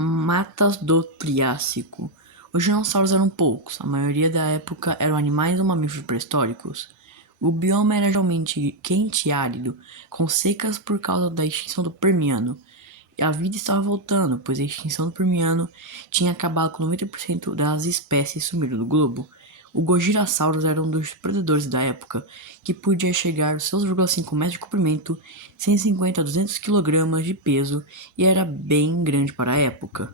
Matas do Triássico. Os dinossauros eram poucos, a maioria da época eram animais ou mamíferos pré-históricos. O bioma era geralmente quente e árido, com secas por causa da extinção do Permiano. E a vida estava voltando, pois a extinção do Permiano tinha acabado com 90% das espécies sumindo do globo. O Gojirasaurus era um dos predadores da época, que podia chegar aos 6,5 metros de comprimento, 150 a 200 kg de peso e era bem grande para a época.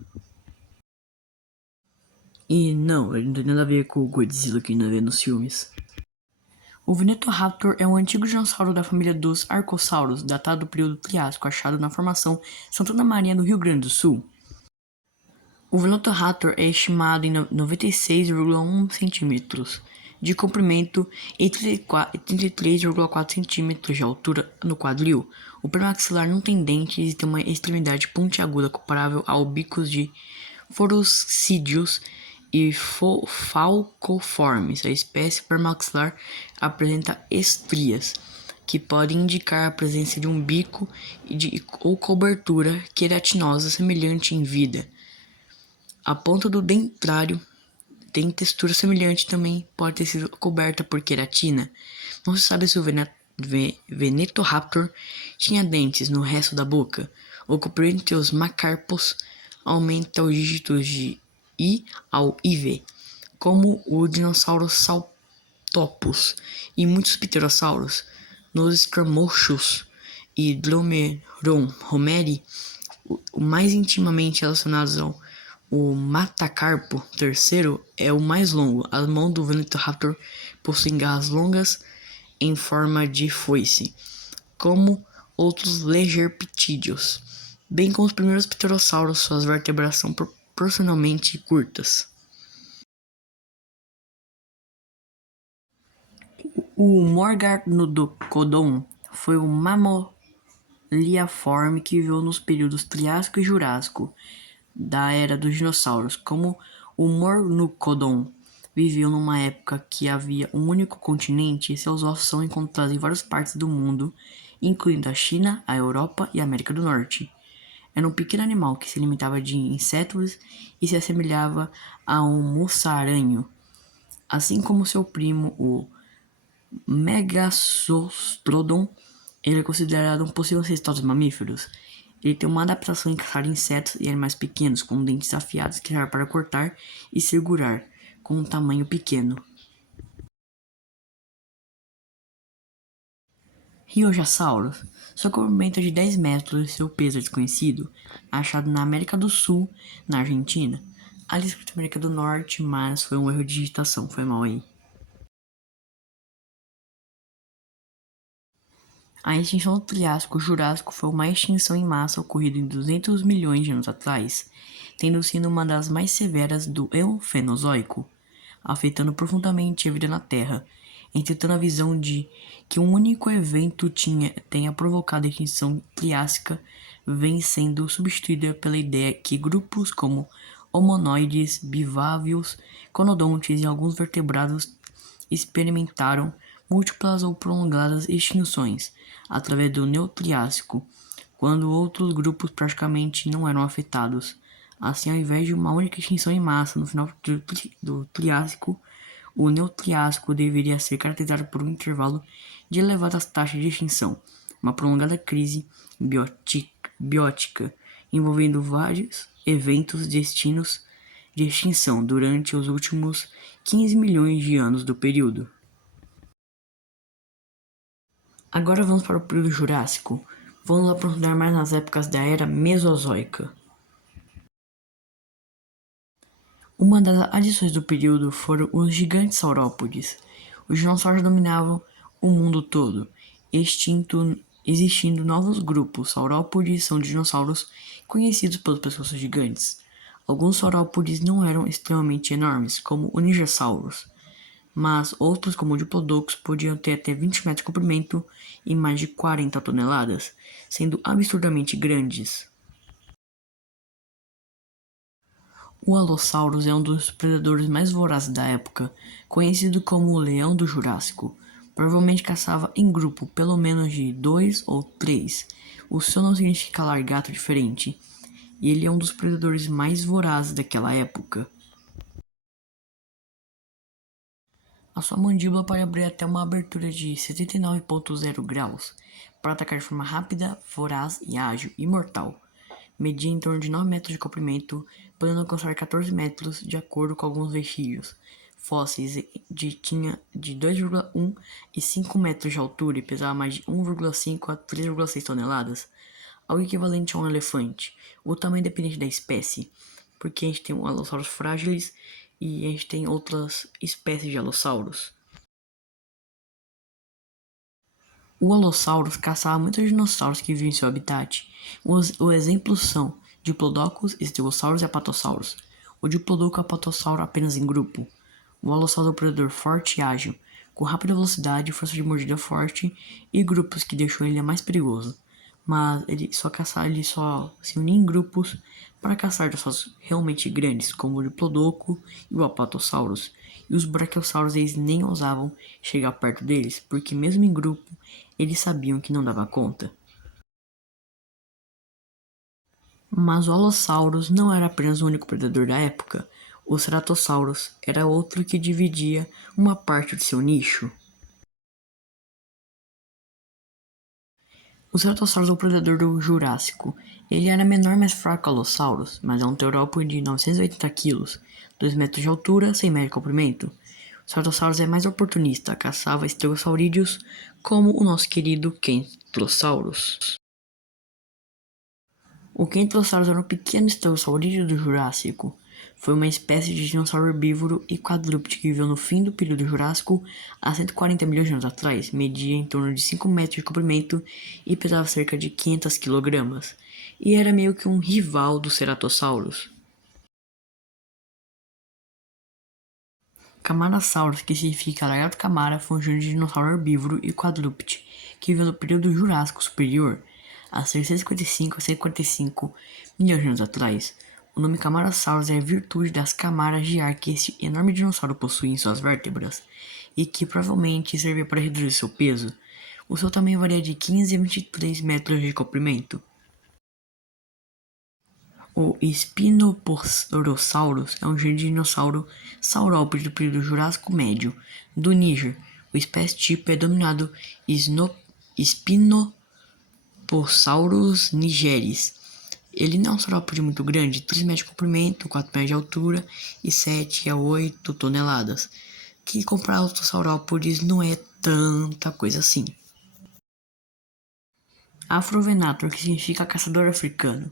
E não, ele não tem nada a ver com o Godzilla que nós vemos nos filmes. O Venetoraptor é um antigo dinossauro da família dos Arcossauros, datado do período Triássico, achado na formação Santana Maria, no Rio Grande do Sul. O Velociraptor é estimado em 96,1 centímetros de comprimento e 33,4 centímetros de altura no quadril. O premaxilar não tem dentes e tem uma extremidade pontiaguda comparável ao bicos de forocídeos e falcoformes. A espécie premaxilar apresenta estrias, que podem indicar a presença de um bico ou cobertura queratinosa semelhante em vida. A ponta do dentrário tem textura semelhante, também pode ter sido coberta por queratina. Não se sabe se o Venetoraptor tinha dentes no resto da boca. O comprimento entre os macarpos aumenta os dígitos de I ao IV, como o dinossauro Saltopus e muitos pterossauros. Nos escarmochos e Dromeronhomeri, o mais intimamente relacionados ao o matacarpo terceiro é o mais longo. As mãos do Velociraptor possuem garras longas em forma de foice, como outros legerptídeos, bem como os primeiros pterossauros. Suas vértebras são proporcionalmente curtas. O Morganodon foi um mamaliforme que viveu nos períodos Triássico e Jurássico da era dos dinossauros. Como o Mornocodon viveu numa época que havia um único continente, seus ossos são encontrados em várias partes do mundo, incluindo a China, a Europa e a América do Norte. Era um pequeno animal que se alimentava de insetos e se assemelhava a um mussaranho, assim como seu primo, o Megasostrodon. Ele é considerado um possível ancestral dos mamíferos. Ele tem uma adaptação em caçar insetos e animais pequenos, com dentes afiados que servem para cortar e segurar, com um tamanho pequeno. Riojasaurus. Seu comprimento é de 10 metros e seu peso é desconhecido, achado na América do Sul, na Argentina. Ali escrito América do Norte, mas foi um erro de digitação, foi mal aí. A extinção do Triássico-Jurássico foi uma extinção em massa ocorrida em 200 milhões de anos atrás, tendo sido uma das mais severas do Eocenozoico, afetando profundamente a vida na Terra. Entretanto, a visão de que um único evento tenha provocado a extinção triássica vem sendo substituída pela ideia que grupos como homonoides, bivávios, conodontes e alguns vertebrados experimentaram múltiplas ou prolongadas extinções através do Neotriássico, quando outros grupos praticamente não eram afetados. Assim, ao invés de uma única extinção em massa no final do Triássico, o Neotriássico deveria ser caracterizado por um intervalo de elevadas taxas de extinção, uma prolongada crise biótica envolvendo vários eventos destinos de extinção durante os últimos 15 milhões de anos do período. Agora vamos para o período Jurássico. Vamos aprofundar mais nas épocas da Era Mesozoica. Uma das adições do período foram os gigantes saurópodes. Os dinossauros dominavam o mundo todo, existindo novos grupos. Saurópodes são dinossauros conhecidos pelos pescoços gigantes. Alguns saurópodes não eram extremamente enormes, como o Nigersaurus, mas outros, como o Diplodocus, podiam ter até 20 metros de comprimento e mais de 40 toneladas, sendo absurdamente grandes. O Allosaurus é um dos predadores mais vorazes da época, conhecido como o Leão do Jurássico. Provavelmente caçava em grupo, pelo menos de 2 ou 3. O seu não significa largato diferente, e ele é um dos predadores mais vorazes daquela época. A sua mandíbula pode abrir até uma abertura de 79,0 graus para atacar de forma rápida, voraz e ágil e mortal. Media em torno de 9 metros de comprimento, podendo alcançar 14 metros de acordo com alguns vestígios fósseis tinha de 2,1 e 5 metros de altura e pesava mais de 1,5 a 3,6 toneladas, algo equivalente a um elefante. O tamanho depende da espécie, porque a gente tem alossauros frágeis e a gente tem outras espécies de alossauros. O Allosaurus caçava muitos dinossauros que viviam em seu habitat. Os exemplos são Diplodocus, Stegosaurus e Apatosaurus. O Diplodocus e o Apatossauro apenas em grupo. O Allosaurus é um predador forte e ágil, com rápida velocidade, força de mordida forte e grupos que deixou ele mais perigoso. Mas ele só se unia em grupos para caçar dinossauros realmente grandes, como o Diplodocus e o Apatosaurus. E os Brachiosauros eles nem ousavam chegar perto deles, porque mesmo em grupo, eles sabiam que não dava conta. Mas o Allosaurus não era apenas o único predador da época. O Ceratosaurus era outro que dividia uma parte de seu nicho. O Ceratosaurus é o predador do Jurássico. Ele era menor e mais fraco que o Allosaurus, mas é um terópode de 980 kg, 2 metros de altura, 100 metros de comprimento. O Ceratosaurus é mais oportunista, caçava estegosaurídeos como o nosso querido Kentrosaurus. O Kentrosaurus era um pequeno estegosaurídeo do Jurássico. Foi uma espécie de dinossauro herbívoro e quadrúpede que viveu no fim do período Jurássico há 140 milhões de anos atrás, media em torno de 5 metros de comprimento e pesava cerca de 500 kg, e era meio que um rival do Ceratosaurus. Camarasaurus, que significa lagarto camara, foi um gênero de dinossauro herbívoro e quadrúpede que viveu no período Jurássico Superior, há 655 a 145 milhões de anos atrás. O nome Camarasaurus é a virtude das camaras de ar que esse enorme dinossauro possui em suas vértebras e que provavelmente servia para reduzir seu peso. O seu tamanho varia de 15 a 23 metros de comprimento. O Spinosaurus é um gênero de dinossauro saurópode do período Jurássico Médio, do Níger. O espécie tipo é denominado Spinosaurus nigeris. Ele não é um saurópode muito grande, 3 metros de comprimento, 4 metros de altura e 7 a 8 toneladas, que comparado a outros saurópodes não é tanta coisa assim. Afrovenator, que significa caçador africano,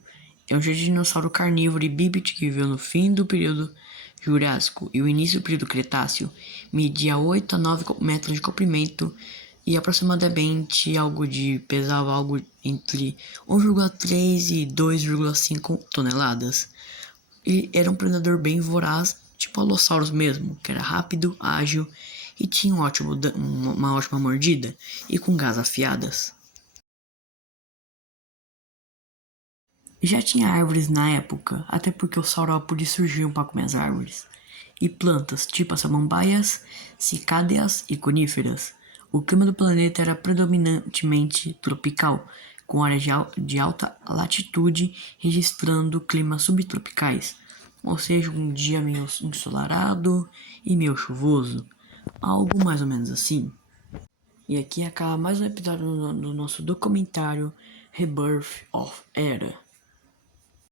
é um gênero de dinossauro carnívoro e bípede que viveu no fim do período Jurássico e o início do período Cretáceo. Media 8 a 9 metros de comprimento e aproximadamente pesava algo entre 1,3 e 2,5 toneladas. Ele era um predador bem voraz, tipo Allosaurus mesmo, que era rápido, ágil e tinha uma ótima mordida e com garras afiadas. Já tinha árvores na época, até porque os saurópodes surgiam para comer as árvores, e plantas, tipo as samambaias, cicádeas e coníferas. O clima do planeta era predominantemente tropical, com áreas de alta latitude registrando climas subtropicais, ou seja, um dia meio ensolarado e meio chuvoso, algo mais ou menos assim. E aqui acaba mais um episódio do nosso documentário Rebirth of Era.